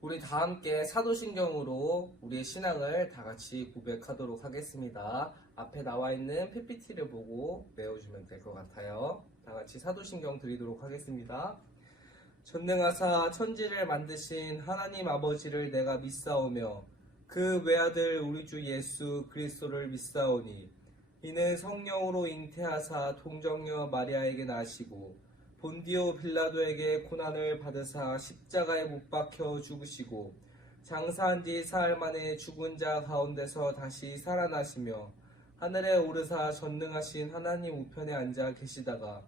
우리 다 함께 사도신경으로 우리의 신앙을 다 같이 고백하도록 하겠습니다. 앞에 나와 있는 PPT를 보고 외워주면 될 것 같아요. 다 같이 사도신경 드리도록 하겠습니다. 전능하사 천지를 만드신 하나님 아버지를 내가 믿사오며 그 외아들 우리 주 예수 그리스도를 믿사오니 이는 성령으로 잉태하사 동정녀 마리아에게 나시고 본디오 빌라도에게 고난을 받으사 십자가에 못 박혀 죽으시고 장사한 지 사흘 만에 죽은 자 가운데서 다시 살아나시며 하늘에 오르사 전능하신 하나님 우편에 앉아 계시다가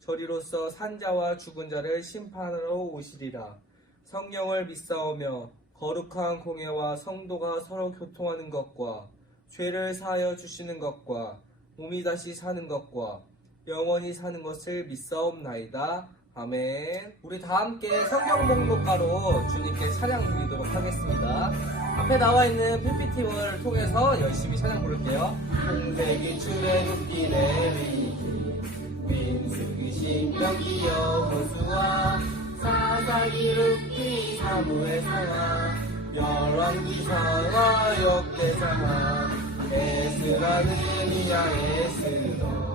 저리로서 산자와 죽은 자를 심판하러 오시리라. 성령을 믿사오며 거룩한 공예와 성도가 서로 교통하는 것과 죄를 사하여 주시는 것과 몸이 다시 사는 것과 영원히 사는 것을 믿사옵나이다. 아멘. 우리 다 함께 성경 목록가로 주님께 찬양 드리도록 하겠습니다. 앞에 나와 있는 PPT를 통해서 열심히 찬양 부를게요. 홍색이 출애굽기 레위기 민수기 신명기 여호수아 사사기 룻기 사무엘 상하 열왕기 상하 역대상하 에스라 느헤미야 에스더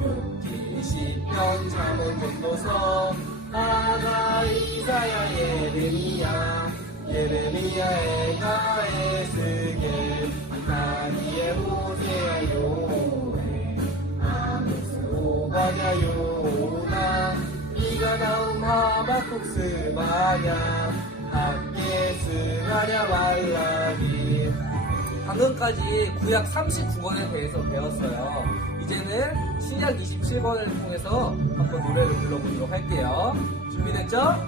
욥기 시편 잠언 전도서 아가 이사야 예레미야 에가 에스겔 다니엘 호세아 요엘 아모스 오바댜 요나 미가나움 하박국 스바냐 학계 스가랴 말라기. 방금까지 구약 39권에 대해서 배웠어요. 이제는 신약 27권을 통해서 한번 노래를 불러보도록 할게요. 준비됐죠? 자,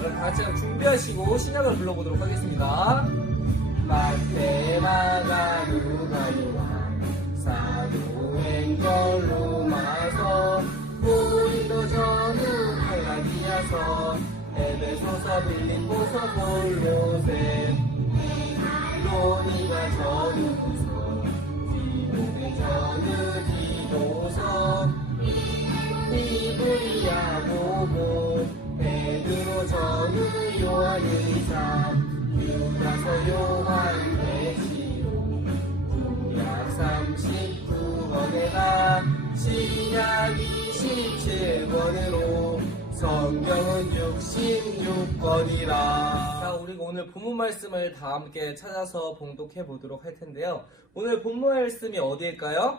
그럼 다 같이 준비하시고 신약을 불러보도록 하겠습니다. 마태, 마가, 누가, 요한, 사도행전, 로마서, 고린도, 전후, 갈라디아서, 에베소서, 빌립보서, 골로새, 로니가 전후서, 디모데 전후, 디도서, 히브리야 보고, 베드로 전후, 요한 의사, 유다서 요한 계시록, 구약 39권에다 신약 27권으로 성경은 66권이라. 자, 우리가 오늘 본문 말씀을 다 함께 찾아서 봉독해 보도록 할 텐데요. 오늘 본문 말씀이 어디일까요?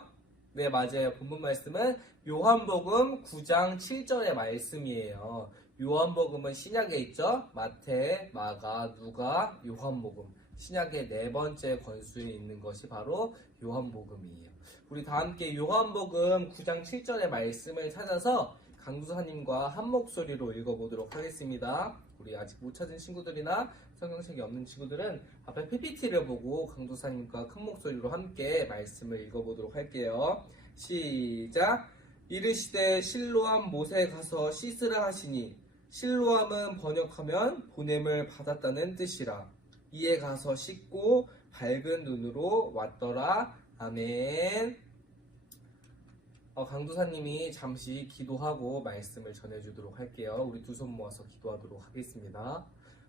네, 맞아요. 본문 말씀은 요한복음 9장 7절의 말씀이에요. 요한복음은 신약에 있죠. 마태, 마가, 누가, 요한복음. 신약의 네 번째 권수에 있는 것이 바로 요한복음이에요. 우리 다 함께 요한복음 9장 7절의 말씀을 찾아서 강두사님과 한 목소리로 읽어보도록 하겠습니다. 우리 아직 못 찾은 친구들이나 성경책이 없는 친구들은 앞에 PPT를 보고 강두사님과 큰 목소리로 함께 말씀을 읽어보도록 할게요. 시작! 이르시되 실로암 못에 가서 씻으라 하시니 실로암은 번역하면 보냄을 받았다는 뜻이라. 이에 가서 씻고 밝은 눈으로 왔더라. 아멘. 강도사님이 잠시 기도하고 말씀을 전해주도록 할게요. 우리 두 손 모아서 기도하도록 하겠습니다.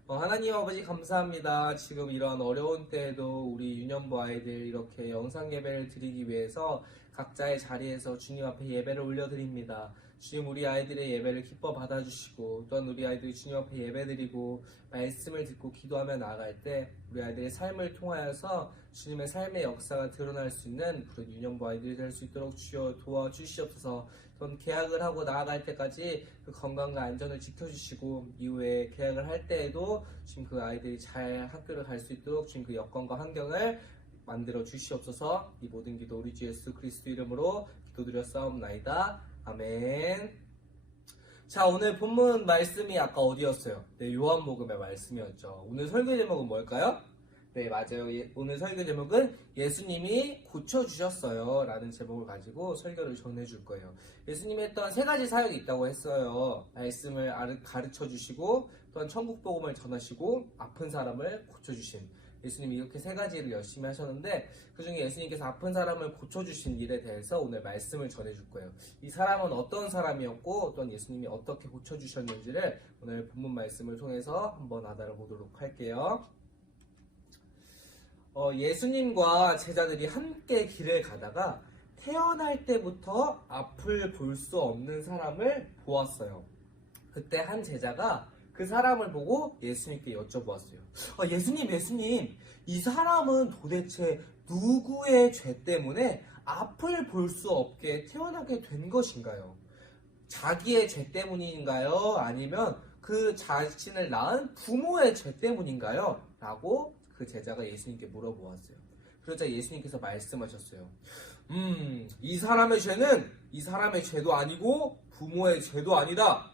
하나님 아버지 감사합니다. 지금 이런 어려운 때에도 우리 유년부 아이들 이렇게 영상 예배를 드리기 위해서 각자의 자리에서 주님 앞에 예배를 올려드립니다. 주님, 우리 아이들의 예배를 기뻐 받아주시고 또한 우리 아이들이 주님 앞에 예배드리고 말씀을 듣고 기도하며 나아갈 때 우리 아이들의 삶을 통하여서 주님의 삶의 역사가 드러날 수 있는 그런 유년부 아이들이 될 수 있도록 주여 도와주시옵소서. 또한 계약을 하고 나아갈 때까지 그 건강과 안전을 지켜주시고 이후에 계약을 할 때에도 지금 그 아이들이 잘 학교를 갈 수 있도록 지금 그 여건과 환경을 만들어 주시옵소서. 이 모든 기도 우리 주 예수 그리스도 이름으로 기도드려 싸움나이다. 아멘. 자, 오늘 본문 말씀이 아까 어디였어요? 네, 요한복음의 말씀이었죠. 오늘 설교 제목은 뭘까요? 네, 맞아요. 오늘 설교 제목은 예수님이 고쳐주셨어요 라는 제목을 가지고 설교를 전해줄 거예요. 예수님이 했던 세 가지 사역이 있다고 했어요. 말씀을 가르쳐 주시고 또한 천국복음을 전하시고 아픈 사람을 고쳐주신 예수님이 이렇게 세 가지를 열심히 하셨는데 그 중에 예수님께서 아픈 사람을 고쳐주신 일에 대해서 오늘 말씀을 전해줄 거예요. 이 사람은 어떤 사람이었고 또한 예수님이 어떻게 고쳐주셨는지를 오늘 본문 말씀을 통해서 한번 알아보도록 할게요. 예수님과 제자들이 함께 길을 가다가 태어날 때부터 앞을 볼 수 없는 사람을 보았어요. 그때 한 제자가 그 사람을 보고 예수님께 여쭤보았어요. 예수님, 이 사람은 도대체 누구의 죄 때문에 앞을 볼 수 없게 태어나게 된 것인가요? 자기의 죄 때문인가요? 아니면 그 자신을 낳은 부모의 죄 때문인가요? 라고 그 제자가 예수님께 물어보았어요. 그러자 예수님께서 말씀하셨어요. 이 사람의 죄는 이 사람의 죄도 아니고 부모의 죄도 아니다.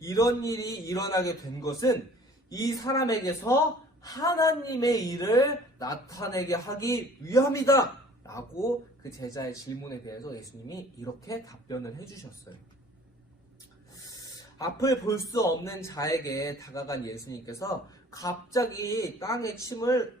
이런 일이 일어나게 된 것은 이 사람에게서 하나님의 일을 나타내게 하기 위함이다. 라고 그 제자의 질문에 대해서 예수님이 이렇게 답변을 해주셨어요. 앞을 볼 수 없는 자에게 다가간 예수님께서 갑자기 땅에 침을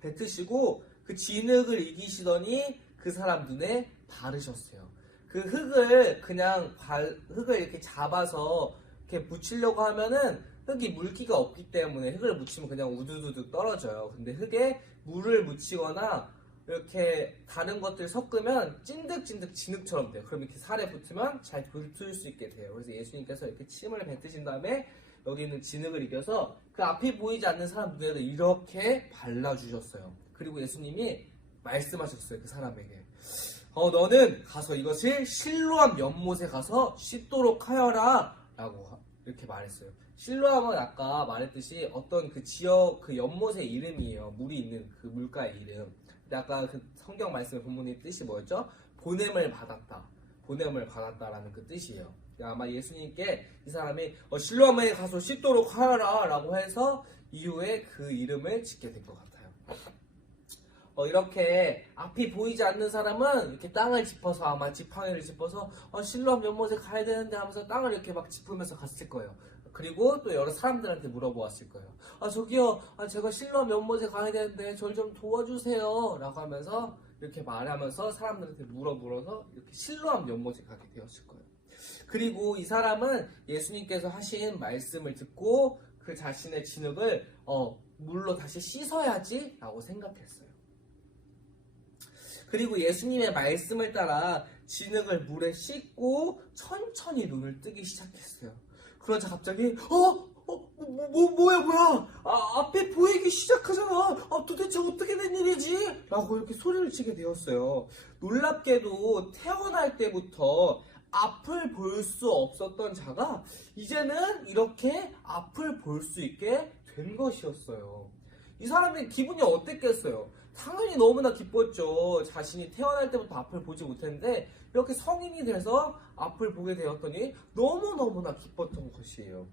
뱉으시고 그 진흙을 이기시더니 그 사람 눈에 바르셨어요. 그 흙을 흙을 이렇게 잡아서 이렇게 묻히려고 하면은 흙이 물기가 없기 때문에 흙을 묻히면 그냥 우두두둑 떨어져요. 근데 흙에 물을 묻히거나 이렇게 다른 것들 섞으면 찐득찐득 진흙처럼 돼요. 그럼 이렇게 살에 붙으면 잘 붙을 수 있게 돼요. 그래서 예수님께서 이렇게 침을 뱉으신 다음에 여기 있는 진흙을 이겨서 그 앞이 보이지 않는 사람 눈에도 이렇게 발라주셨어요. 그리고 예수님이 말씀하셨어요. 그 사람에게. 너는 가서 이것을 실로암 연못에 가서 씻도록 하여라 라고 이렇게 말했어요. 실로암은 아까 말했듯이 어떤 그 지역 그 연못의 이름이에요. 물이 있는 그 물가의 이름. 근데 아까 그 성경 말씀의 본문의 뜻이 뭐였죠? 보냄을 받았다라는 그 뜻이에요. 아마 예수님께 이 사람이 실로암에 가서 씻도록 하여라 라고 해서 이후에 그 이름을 짓게 된 것 같아요. 이렇게 앞이 보이지 않는 사람은 이렇게 땅을 짚어서 아마 지팡이를 짚어서 실로암 연못에 가야 되는데 하면서 땅을 이렇게 막 짚으면서 갔을 거예요. 그리고 또 여러 사람들한테 물어보았을 거예요. 저기요, 제가 실로암 연못에 가야 되는데 저를 좀 도와주세요 라고 하면서 이렇게 말하면서 사람들한테 물어서 이렇게 실로암 연못에 가게 되었을 거예요. 그리고 이 사람은 예수님께서 하신 말씀을 듣고 그 자신의 진흙을 물로 다시 씻어야지 라고 생각했어요. 그리고 예수님의 말씀을 따라 진흙을 물에 씻고 천천히 눈을 뜨기 시작했어요. 그러자 갑자기 뭐야 앞에 보이기 시작하잖아. 도대체 어떻게 된 일이지? 라고 이렇게 소리를 치게 되었어요. 놀랍게도 태어날 때부터 앞을 볼 수 없었던 자가 이제는 이렇게 앞을 볼 수 있게 된 것이었어요. 이 사람의 기분이 어땠겠어요? 당연히 너무나 기뻤죠. 자신이 태어날 때부터 앞을 보지 못했는데 이렇게 성인이 돼서 앞을 보게 되었더니 너무너무나 기뻤던 것이에요.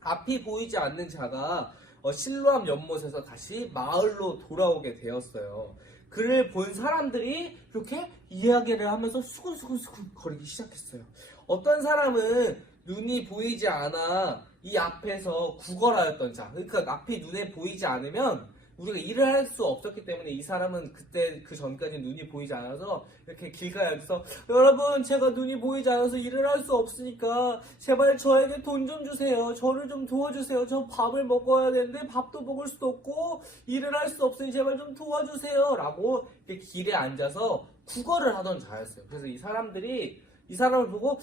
앞이 보이지 않는 자가 실로암 연못에서 다시 마을로 돌아오게 되었어요. 그를 본 사람들이 이렇게 이야기를 하면서 수근수근 거리기 시작했어요. 어떤 사람은 눈이 보이지 않아 이 앞에서 구걸하였던 자, 그러니까 앞이 눈에 보이지 않으면 우리가 일을 할 수 없었기 때문에 이 사람은 그때 그 전까지 눈이 보이지 않아서 이렇게 길가에 앉아서 여러분 제가 눈이 보이지 않아서 일을 할 수 없으니까 제발 저에게 돈 좀 주세요. 저를 좀 도와주세요. 저 밥을 먹어야 되는데 밥도 먹을 수도 없고 일을 할 수 없으니 제발 좀 도와주세요 라고 이렇게 길에 앉아서 구걸을 하던 자였어요. 그래서 이 사람들이 이 사람을 보고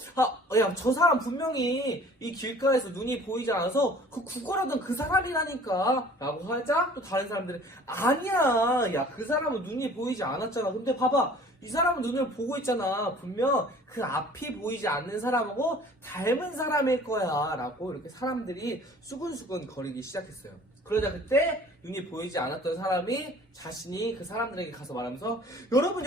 야, 저 사람 분명히 이 길가에서 눈이 보이지 않아서 그 구걸하던 그 사람이라니까 라고 하자 또 다른 사람들은 아니야, 야, 그 사람은 눈이 보이지 않았잖아. 근데 봐봐, 이 사람은 눈을 보고 있잖아. 분명 그 앞이 보이지 않는 사람하고 닮은 사람일 거야 라고 이렇게 사람들이 수근수근 거리기 시작했어요. 그러자 그때 눈이 보이지 않았던 사람이 자신이 그 사람들에게 가서 말하면서 여러분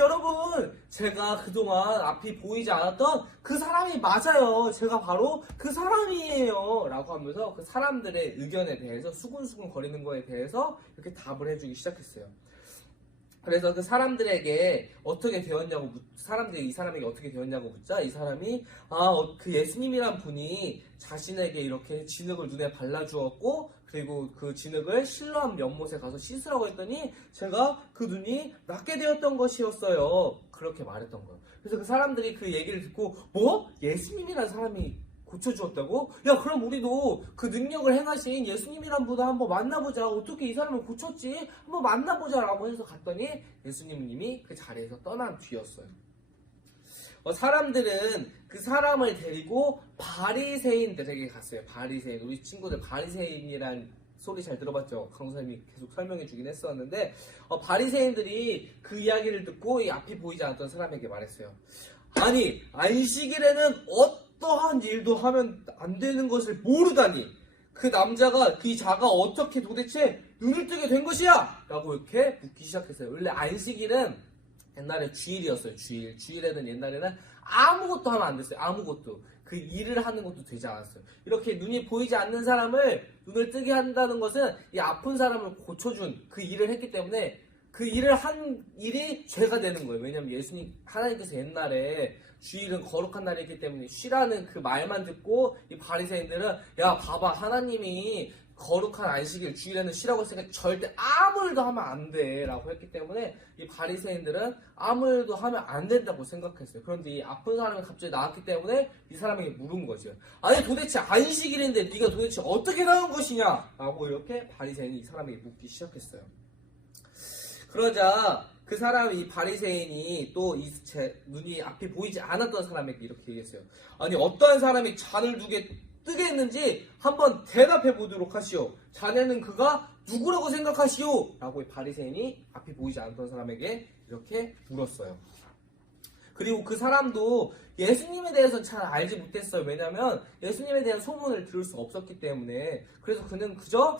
제가 그동안 앞이 보이지 않았던 그 사람이 맞아요. 제가 바로 그 사람이에요 라고 하면서 그 사람들의 의견에 대해서 수근수근 거리는 거에 대해서 이렇게 답을 해주기 시작했어요. 그래서 그 사람들에게 어떻게 되었냐고 사람들이 이 사람에게 어떻게 되었냐고 묻자 이 사람이 그 예수님이란 분이 자신에게 이렇게 진흙을 눈에 발라주었고 그리고 그 진흙을 실로암 연못에 가서 씻으라고 했더니 제가 그 눈이 낫게 되었던 것이었어요. 그렇게 말했던 거예요. 그래서 그 사람들이 그 얘기를 듣고 뭐? 예수님이라는 사람이 고쳐주었다고? 야, 그럼 우리도 그 능력을 행하신 예수님이란 분을 한번 만나보자. 어떻게 이 사람을 고쳤지? 한번 만나보자 라고 해서 갔더니 예수님님이 그 자리에서 떠난 뒤였어요. 사람들은 그 사람을 데리고 바리새인들에게 갔어요. 바리새인. 우리 친구들 바리새인이란 소리 잘 들어봤죠? 강사님이 계속 설명해 주긴 했었는데 바리새인들이 그 이야기를 듣고 이 앞이 보이지 않았던 사람에게 말했어요. 아니, 안식일에는 어떠한 일도 하면 안 되는 것을 모르다니 그 남자가 그 자가 어떻게 도대체 눈을 뜨게 된 것이야? 라고 이렇게 묻기 시작했어요. 원래 안식일은 옛날에 주일이었어요. 주일에는 옛날에는 아무것도 하면 안 됐어요. 아무것도. 그 일을 하는 것도 되지 않았어요. 이렇게 눈이 보이지 않는 사람을 눈을 뜨게 한다는 것은 이 아픈 사람을 고쳐준 그 일을 했기 때문에 그 일을 한 일이 죄가 되는 거예요. 왜냐하면 예수님 하나님께서 옛날에 주일은 거룩한 날이기 때문에 쉬라는 그 말만 듣고 이 바리새인들은 야 봐봐 하나님이 거룩한 안식일 주일에는 쉬라고 했으니까 절대 아무 일도 하면 안 돼 라고 했기 때문에 이 바리새인들은 아무 일도 하면 안 된다고 생각했어요. 그런데 이 아픈 사람이 갑자기 나왔기 때문에 이 사람에게 물은 거죠. 아니 도대체 안식일인데 네가 도대체 어떻게 나온 것이냐 라고 이렇게 바리새인이 이 사람에게 묻기 시작했어요. 그러자 그 사람 이 바리새인이 또 이 눈이 앞이 보이지 않았던 사람에게 이렇게 얘기했어요. 아니 어떠한 사람이 잔을 뜨게 했는지 한번 대답해 보도록 하시오. 자네는 그가 누구라고 생각하시오? 라고 바리새인이 앞이 보이지 않던 사람에게 이렇게 물었어요. 그리고 그 사람도 예수님에 대해서 잘 알지 못했어요. 왜냐하면 예수님에 대한 소문을 들을 수 없었기 때문에. 그래서 그는 그저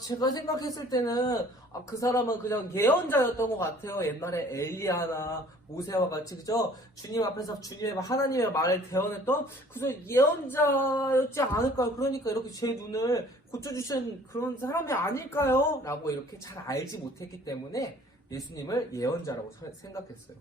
제가 생각했을 때는 그 사람은 그냥 예언자였던 것 같아요. 옛날에 엘리야나 모세와 같이 그저 주님 앞에서 주님의 하나님의 말을 대언했던 그저 예언자였지 않을까요? 그러니까 이렇게 제 눈을 고쳐주신 그런 사람이 아닐까요? 라고 이렇게 잘 알지 못했기 때문에 예수님을 예언자라고 생각했어요.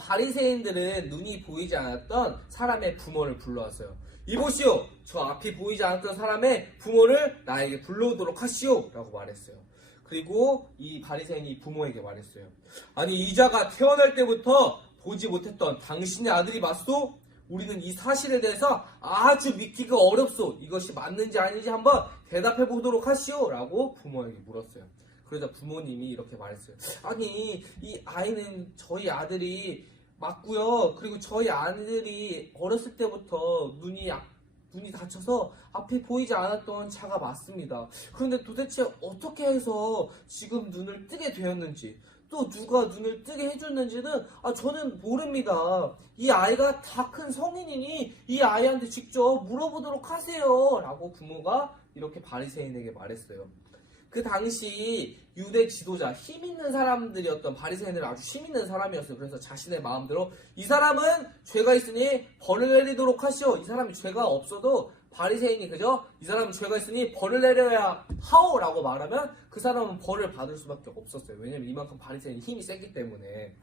바리새인들은 눈이 보이지 않았던 사람의 부모를 불러왔어요. 이보시오, 저 앞이 보이지 않았던 사람의 부모를 나에게 불러오도록 하시오 라고 말했어요. 그리고 이 바리새인이 부모에게 말했어요. 아니 이자가 태어날 때부터 보지 못했던 당신의 아들이 맞소? 우리는 이 사실에 대해서 아주 믿기가 어렵소. 이것이 맞는지 아닌지 한번 대답해 보도록 하시오 라고 부모에게 물었어요. 그러자 부모님이 이렇게 말했어요. 아니 이 아이는 저희 아들이 맞고요. 그리고 저희 아들이 어렸을 때부터 눈이 다쳐서 앞이 보이지 않았던 자가 맞습니다. 그런데 도대체 어떻게 해서 지금 눈을 뜨게 되었는지 또 누가 눈을 뜨게 해줬는지는 저는 모릅니다. 이 아이가 다 큰 성인이니 이 아이한테 직접 물어보도록 하세요 라고 부모가 이렇게 바리새인에게 말했어요. 그 당시 유대 지도자, 힘 있는 사람들이었던 바리새인들은 아주 힘 있는 사람이었어요. 그래서 자신의 마음대로 이 사람은 죄가 있으니 벌을 내리도록 하시오. 이 사람이 죄가 없어도 바리새인이 그저 이 사람은 죄가 있으니 벌을 내려야 하오라고 말하면 그 사람은 벌을 받을 수밖에 없었어요. 왜냐면 이만큼 바리새인이 힘이 세기 때문에.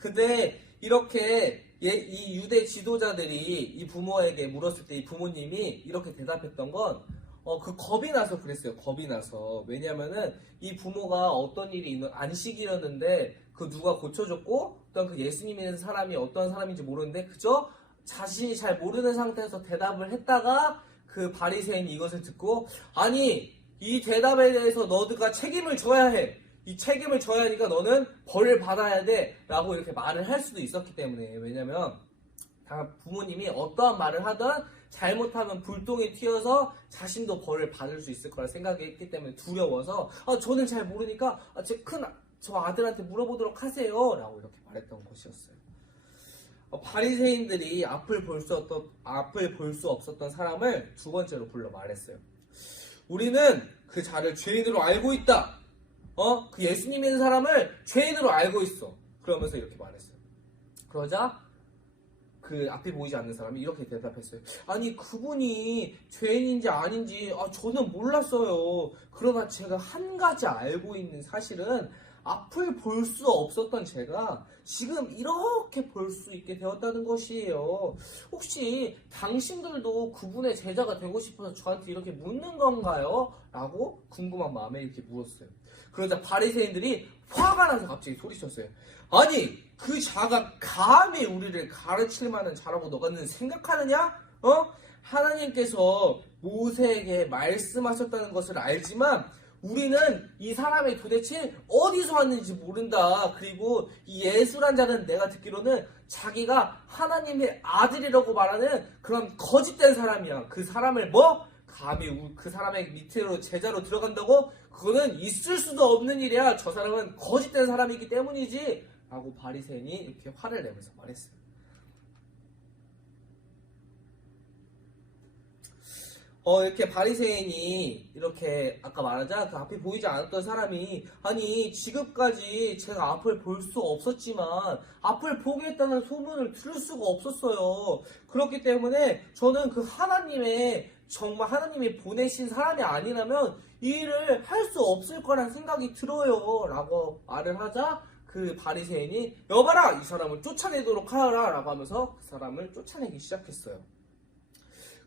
근데 이렇게 이 유대 지도자들이 이 부모에게 물었을 때 이 부모님이 이렇게 대답했던 건 그 겁이 나서 그랬어요. 겁이 나서. 왜냐면은 이 부모가 어떤 일이 있는 안식이었는데 그 누가 고쳐줬고 어떤 그 예수님이라는 사람이 어떤 사람인지 모르는데 그저 자신이 잘 모르는 상태에서 대답을 했다가 그 바리새인이 이것을 듣고 아니 이 대답에 대해서 너가 책임을 져야 해. 이 책임을 져야 하니까 너는 벌을 받아야 돼 라고 이렇게 말을 할 수도 있었기 때문에. 왜냐면 부모님이 어떠한 말을 하든 잘못하면 불똥이 튀어서 자신도 벌을 받을 수 있을 거라 생각했기 때문에 두려워서 저는 잘 모르니까 저 아들한테 물어보도록 하세요 라고 이렇게 말했던 것이었어요. 바리새인들이 앞을 볼 수 없었던 사람을 두 번째로 불러 말했어요. 우리는 그 자를 죄인으로 알고 있다. 그 예수님 있는 사람을 죄인으로 알고 있어. 그러면서 이렇게 말했어요. 그러자 그 앞이 보이지 않는 사람이 이렇게 대답했어요. 아니 그분이 죄인인지 아닌지 저는 몰랐어요. 그러나 제가 한 가지 알고 있는 사실은 앞을 볼 수 없었던 제가 지금 이렇게 볼 수 있게 되었다는 것이에요. 혹시 당신들도 그분의 제자가 되고 싶어서 저한테 이렇게 묻는 건가요? 라고 궁금한 마음에 이렇게 물었어요. 그러자 바리새인들이 화가 나서 갑자기 소리쳤어요. 아니, 그 자가 감히 우리를 가르칠 만한 자라고 너가는 생각하느냐? 하나님께서 모세에게 말씀하셨다는 것을 알지만 우리는 이 사람이 도대체 어디서 왔는지 모른다. 그리고 이 예수란 자는 내가 듣기로는 자기가 하나님의 아들이라고 말하는 그런 거짓된 사람이야. 그 사람을 감히 그 사람의 밑으로 제자로 들어간다고? 그거는 있을 수도 없는 일이야. 저 사람은 거짓된 사람이기 때문이지. 라고 바리새인이 이렇게 화를 내면서 말했어요. 이렇게 바리새인이 이렇게 아까 말하자 그 앞에 보이지 않았던 사람이 아니 지금까지 제가 앞을 볼 수 없었지만 앞을 보겠다는 소문을 들을 수가 없었어요. 그렇기 때문에 저는 그 정말 하나님이 보내신 사람이 아니라면 이 일을 할 수 없을 거란 생각이 들어요. 라고 말을 하자 그 바리새인이 여봐라, 이 사람을 쫓아내도록 하라 라고 하면서 그 사람을 쫓아내기 시작했어요.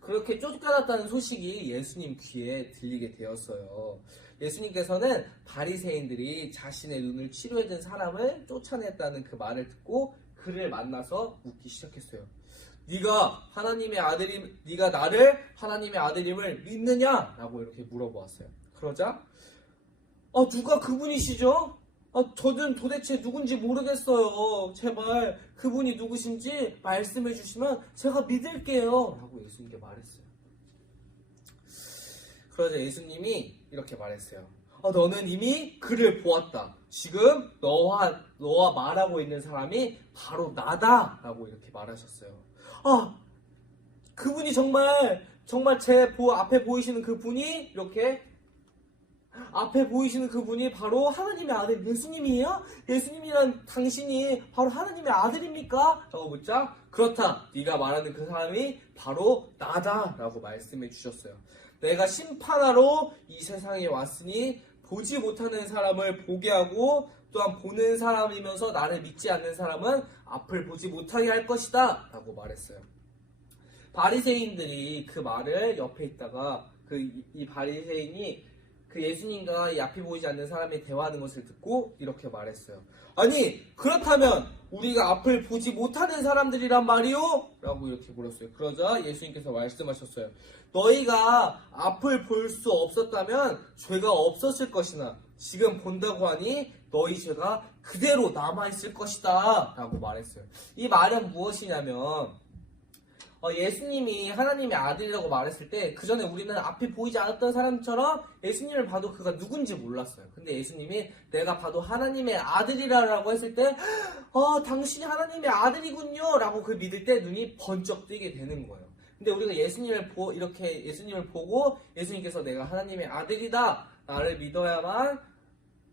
그렇게 쫓겨났다는 소식이 예수님 귀에 들리게 되었어요. 예수님께서는 바리새인들이 자신의 눈을 치료해준 사람을 쫓아냈다는 그 말을 듣고 그를 만나서 묻기 시작했어요. 네가 나를 하나님의 아들임을 믿느냐? 라고 이렇게 물어보았어요. 그러자 누가 그분이시죠? 저는 도대체 누군지 모르겠어요. 제발 그분이 누구신지 말씀해 주시면 제가 믿을게요. 라고 예수님께 말했어요. 그러자 예수님이 이렇게 말했어요. 너는 이미 그를 보았다. 지금 너와 말하고 있는 사람이 바로 나다. 라고 이렇게 말하셨어요. 그분이 정말 제 앞에 보이시는 그분이 앞에 보이시는 그분이 바로 하나님의 아들 예수님이에요? 예수님이란 당신이 바로 하나님의 아들입니까? 라고 묻자 그렇다. 네가 말하는 그 사람이 바로 나다. 라고 말씀해 주셨어요. 내가 심판하러 이 세상에 왔으니 보지 못하는 사람을 보게 하고 또한 보는 사람이면서 나를 믿지 않는 사람은 앞을 보지 못하게 할 것이다. 라고 말했어요. 바리새인들이 그 말을 옆에 있다가 이 바리새인이 그 예수님과 이 앞이 보이지 않는 사람이 대화하는 것을 듣고 이렇게 말했어요. 아니 그렇다면 우리가 앞을 보지 못하는 사람들이란 말이요? 라고 이렇게 물었어요. 그러자 예수님께서 말씀하셨어요. 너희가 앞을 볼 수 없었다면 죄가 없었을 것이나 지금 본다고 하니 너희 죄가 그대로 남아있을 것이다. 라고 말했어요. 이 말은 무엇이냐면 예수님이 하나님의 아들이라고 말했을 때 그 전에 우리는 앞이 보이지 않았던 사람처럼 예수님을 봐도 그가 누군지 몰랐어요. 근데 예수님이 내가 봐도 하나님의 아들이라고 했을 때 당신이 하나님의 아들이군요 라고 그 믿을 때 눈이 번쩍 뜨게 되는 거예요. 근데 우리가 예수님을 보고 예수님께서 내가 하나님의 아들이다, 나를 믿어야만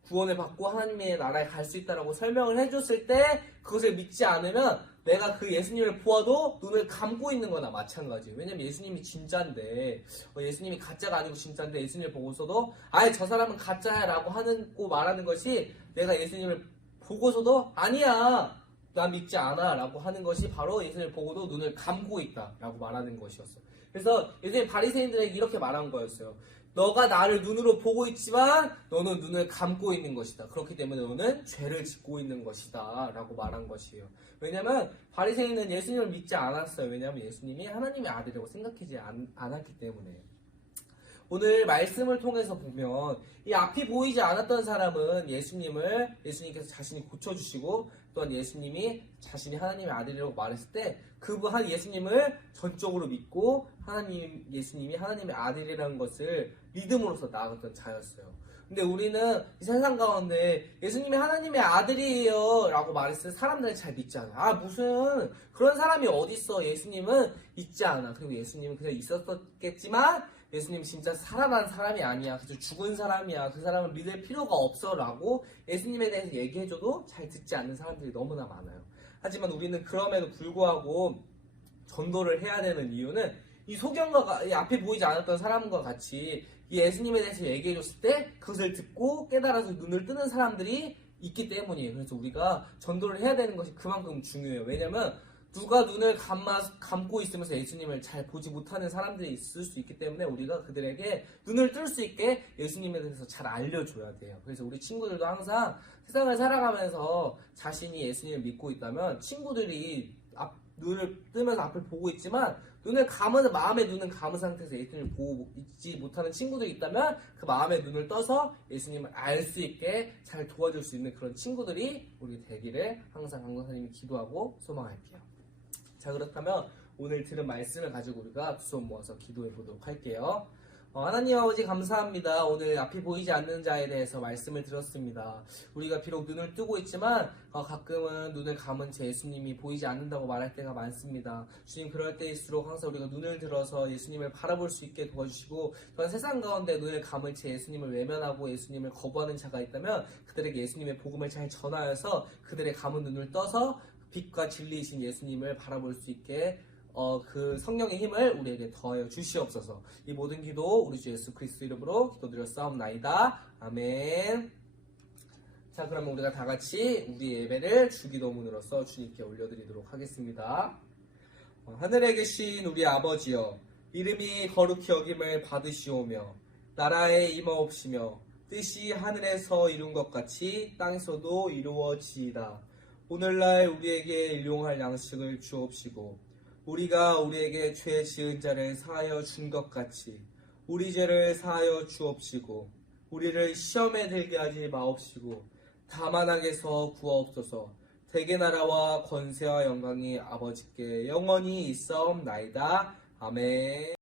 구원을 받고 하나님의 나라에 갈 수 있다라고 설명을 해줬을 때 그것을 믿지 않으면 내가 그 예수님을 보아도 눈을 감고 있는 거나 마찬가지예요. 왜냐면 예수님이 진짜인데 예수님이 가짜가 아니고 진짜인데 예수님을 보고서도 저 사람은 가짜야 라고 말하는 것이 내가 예수님을 보고서도 아니야 나 믿지 않아 라고 하는 것이 바로 예수님을 보고도 눈을 감고 있다 라고 말하는 것이었어요. 그래서 예수님이 바리새인들에게 이렇게 말한 거였어요. 너가 나를 눈으로 보고 있지만 너는 눈을 감고 있는 것이다. 그렇기 때문에 너는 죄를 짓고 있는 것이다 라고 말한 것이에요. 왜냐면 바리새인은 예수님을 믿지 않았어요. 왜냐면 예수님이 하나님의 아들이라고 생각하지 않았기 때문에. 오늘 말씀을 통해서 보면 이 앞이 보이지 않았던 사람은 예수님께서 자신이 고쳐주시고 또한 예수님이 자신이 하나님의 아들이라고 말했을 때 그분 예수님을 전적으로 믿고 예수님이 하나님의 아들이라는 것을 믿음으로써 나아갔던 자였어요. 근데 우리는 이 세상 가운데 예수님이 하나님의 아들이에요 라고 말했을 때 사람들이 잘 믿지 않아. 무슨 그런 사람이 어딨어. 예수님은 있지 않아. 그리고 예수님은 그냥 있었겠지만 예수님 진짜 살아난 사람이 아니야. 그저 죽은 사람이야. 그 사람은 믿을 필요가 없어 라고 예수님에 대해서 얘기해줘도 잘 듣지 않는 사람들이 너무나 많아요. 하지만 우리는 그럼에도 불구하고 전도를 해야 되는 이유는 이 이 앞에 보이지 않았던 사람과 같이 이 예수님에 대해서 얘기해줬을 때 그것을 듣고 깨달아서 눈을 뜨는 사람들이 있기 때문이에요. 그래서 우리가 전도를 해야 되는 것이 그만큼 중요해요. 왜냐면 누가 눈을 감고 있으면서 예수님을 잘 보지 못하는 사람들이 있을 수 있기 때문에 우리가 그들에게 눈을 뜰 수 있게 예수님에 대해서 잘 알려줘야 돼요. 그래서 우리 친구들도 항상 세상을 살아가면서 자신이 예수님을 믿고 있다면 친구들이 눈을 뜨면서 앞을 보고 있지만 마음의 눈은 감은 상태에서 예수님을 보고 있지 못하는 친구들이 있다면 그 마음의 눈을 떠서 예수님을 알 수 있게 잘 도와줄 수 있는 그런 친구들이 우리 되기를 항상 강권사님이 기도하고 소망할게요. 자, 그렇다면 오늘 들은 말씀을 가지고 우리가 두 손 모아서 기도해 보도록 할게요. 하나님 아버지 감사합니다. 오늘 앞이 보이지 않는 자에 대해서 말씀을 들었습니다. 우리가 비록 눈을 뜨고 있지만 가끔은 눈을 감은 제 예수님이 보이지 않는다고 말할 때가 많습니다. 주님, 그럴 때일수록 항상 우리가 눈을 들어서 예수님을 바라볼 수 있게 도와주시고, 또한 세상 가운데 눈을 감을 제 예수님을 외면하고 예수님을 거부하는 자가 있다면 그들에게 예수님의 복음을 잘 전하여서 그들의 감은 눈을 떠서 빛과 진리이신 예수님을 바라볼 수 있게 그 성령의 힘을 우리에게 더하여 주시옵소서. 이 모든 기도 우리 주 예수 그리스도 이름으로 기도드렸사옵나이다. 아멘. 자, 그러면 우리가 다 같이 우리 예배를 주기도문으로써 주님께 올려드리도록 하겠습니다. 하늘에 계신 우리 아버지여, 이름이 거룩히 여김을 받으시오며 나라에 임하옵시며 뜻이 하늘에서 이룬 것 같이 땅에서도 이루어지이다. 오늘날 우리에게 일용할 양식을 주옵시고 우리가 우리에게 죄 지은 자를 사하여 준 것 같이 우리 죄를 사하여 주옵시고 우리를 시험에 들게 하지 마옵시고 다만 악에서 구하옵소서. 대개 나라와 권세와 영광이 아버지께 영원히 있사옵나이다. 아멘.